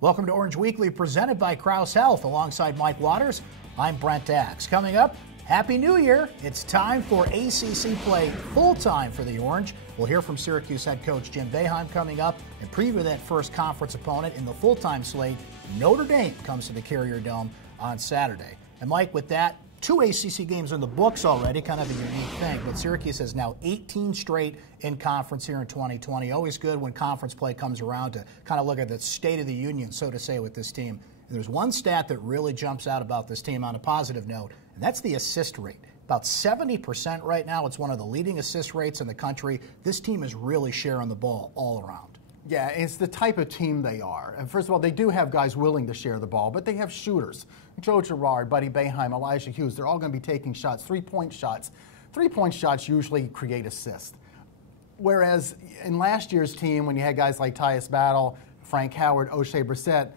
Welcome to Orange Weekly, presented by Krause Health. Alongside Mike Waters, I'm Brent. Coming up, Happy New Year. It's time for ACC play full-time for the Orange. We'll hear from Syracuse head coach Jim Boeheim coming up and preview that first conference opponent in the full-time slate. Notre Dame comes to the Carrier Dome on Saturday. And Mike, with that, 2 ACC games in the books already, kind of a unique thing, but Syracuse has now 18 straight in conference here in 2020. Always good when conference play comes around to kind of look at the state of the union, so to say, with this team. And there's one stat that really jumps out about this team on a positive note, and that's the assist rate. About 70% right now. It's one of the leading assist rates in the country. This team is really sharing the ball all around. Yeah, it's the type of team they are. And first of all, they do have guys willing to share the ball, but they have shooters. Joe Girard, Buddy Boeheim, Elijah Hughes, they're all going to be taking shots, three-point shots. Three-point shots usually create assists. Whereas in last year's team, when you had guys like Tyus Battle, Frank Howard, O'Shea Brissett,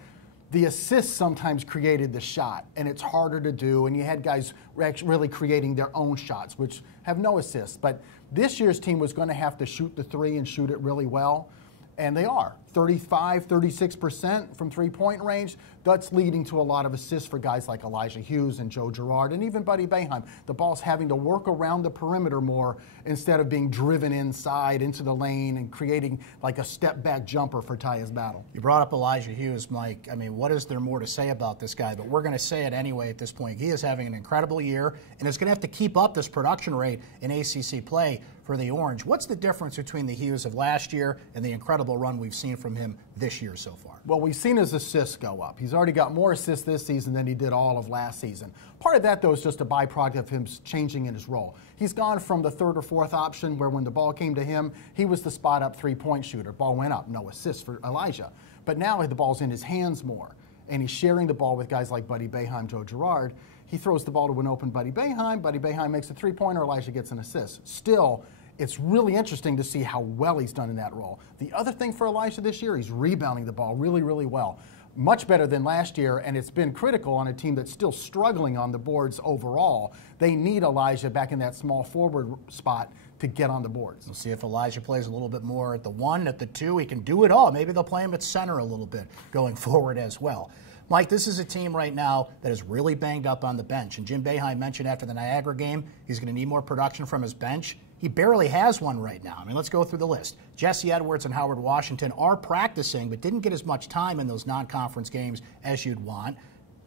the assists sometimes created the shot, and it's harder to do, and you had guys really creating their own shots, which have no assists. But this year's team was going to have to shoot the three and shoot it really well. And they are 35, 36% from three-point range. That's leading to a lot of assists for guys like Elijah Hughes and Joe Girard and even Buddy Boeheim. The ball's having to work around the perimeter more instead of being driven inside into the lane and creating like a step-back jumper for Tyus Battle. You brought up Elijah Hughes, Mike. I mean, what is there more to say about this guy? But we're going to say it anyway at this point. He is having an incredible year and is going to have to keep up this production rate in ACC play for the Orange. What's the difference between the Hughes of last year and the incredible run we've seen from him this year so far? Well, we've seen his assists go up. He's already got more assists this season than he did all of last season. Part of that, though, is just a byproduct of him changing in his role. He's gone from the third or fourth option where when the ball came to him, he was the spot-up three-point shooter. Ball went up, no assists for Elijah. But now the ball's in his hands more, and he's sharing the ball with guys like Buddy Boeheim, Joe Girard. He throws the ball to an open Buddy Boeheim makes a three-pointer, Elijah gets an assist. Still, it's really interesting to see how well he's done in that role. The other thing for Elijah this year, he's rebounding the ball really, really well. Much better than last year, and it's been critical on a team that's still struggling on the boards overall. They need Elijah back in that small forward spot to get on the boards. We'll see if Elijah plays a little bit more at the 1, at the 2. He can do it all. Maybe they'll play him at center a little bit going forward as well. Mike, this is a team right now that is really banged up on the bench. And Jim Boeheim mentioned after the Niagara game, he's going to need more production from his bench. He barely has one right now. I mean, let's go through the list. Jesse Edwards and Howard Washington are practicing, but didn't get as much time in those non-conference games as you'd want.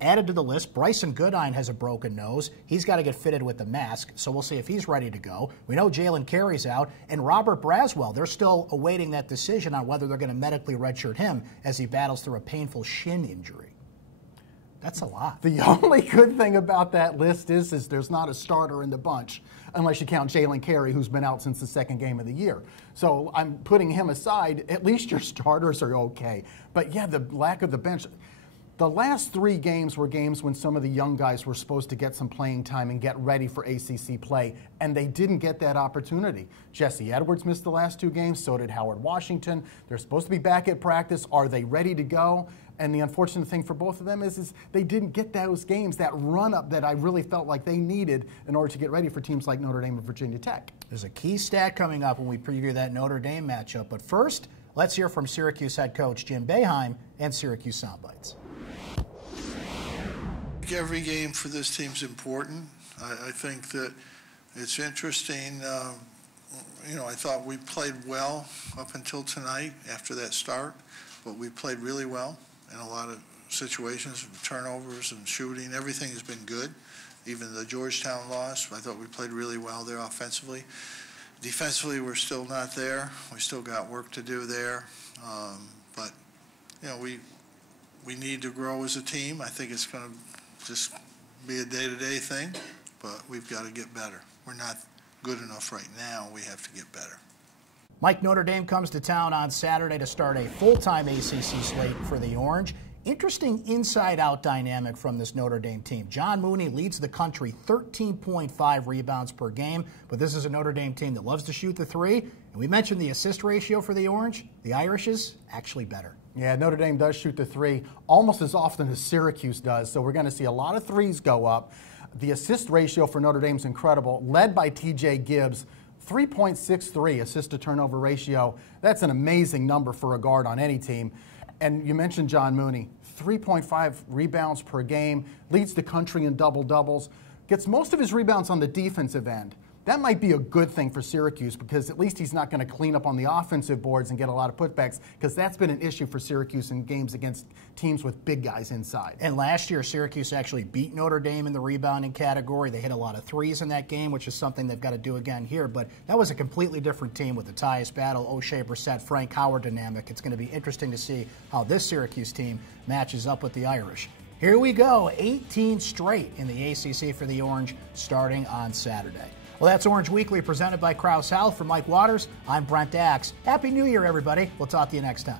Added to the list, Bryson Goodine has a broken nose. He's got to get fitted with the mask, so we'll see if he's ready to go. We know Jalen Carey's out, and Robert Braswell, they're still awaiting that decision on whether they're going to medically redshirt him as he battles through a painful shin injury. That's a lot. The only good thing about that list is there's not a starter in the bunch, unless you count Jalen Carey, who's been out since the second game of the year. So I'm putting him aside. At least your starters are okay. But yeah, the lack of the bench. The last 3 games were games when some of the young guys were supposed to get some playing time and get ready for ACC play, and they didn't get that opportunity. Jesse Edwards missed the last 2 games, so did Howard Washington. They're supposed to be back at practice. Are they ready to go? And the unfortunate thing for both of them is they didn't get those games, that run-up that I really felt like they needed in order to get ready for teams like Notre Dame and Virginia Tech. There's a key stat coming up when we preview that Notre Dame matchup. But first, let's hear from Syracuse head coach Jim Boeheim and Syracuse Soundbites. Every game for this team's important. I think that it's interesting. I thought we played well up until tonight after that start, but we played really well in a lot of situations, turnovers and shooting. Everything has been good. Even the Georgetown loss, I thought we played really well there offensively. Defensively, we're still not there. We still got work to do there. But we need to grow as a team. I think it's going to just be a day-to-day thing, but we've got to get better. We're not good enough right now. We have to get better. Mike, Notre Dame comes to town on Saturday to start a full-time ACC slate for the Orange. Interesting inside-out dynamic from this Notre Dame team. John Mooney leads the country 13.5 rebounds per game, but this is a Notre Dame team that loves to shoot the 3. And we mentioned the assist ratio for the Orange. The Irish is actually better. Yeah, Notre Dame does shoot the 3 almost as often as Syracuse does, so we're going to see a lot of 3s go up. The assist ratio for Notre Dame is incredible, led by T.J. Gibbs, 3.63 assist-to-turnover ratio. That's an amazing number for a guard on any team. And you mentioned John Mooney, 3.5 rebounds per game, leads the country in double-doubles, gets most of his rebounds on the defensive end. That might be a good thing for Syracuse because at least he's not going to clean up on the offensive boards and get a lot of putbacks, because that's been an issue for Syracuse in games against teams with big guys inside. And last year, Syracuse actually beat Notre Dame in the rebounding category. They hit a lot of threes in that game, which is something they've got to do again here. But that was a completely different team with the Tyus Battle, O'Shea Brissett, Frank Howard dynamic. It's going to be interesting to see how this Syracuse team matches up with the Irish. Here we go, 18 straight in the ACC for the Orange starting on Saturday. Well, that's Orange Weekly presented by Krause Health. For Mike Waters, I'm Brent Axe. Happy New Year, everybody. We'll talk to you next time.